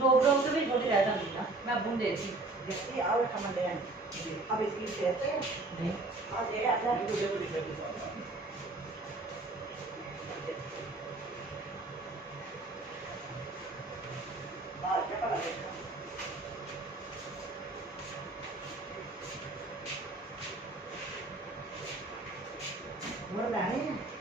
दो ब्लाउज भी छोटी रह जाती ना मैं अबू दे दी जैसे आओ समझ ले अब इसकी देते नहीं और ये आता है बाहर क्या पता लगेगा वो रहने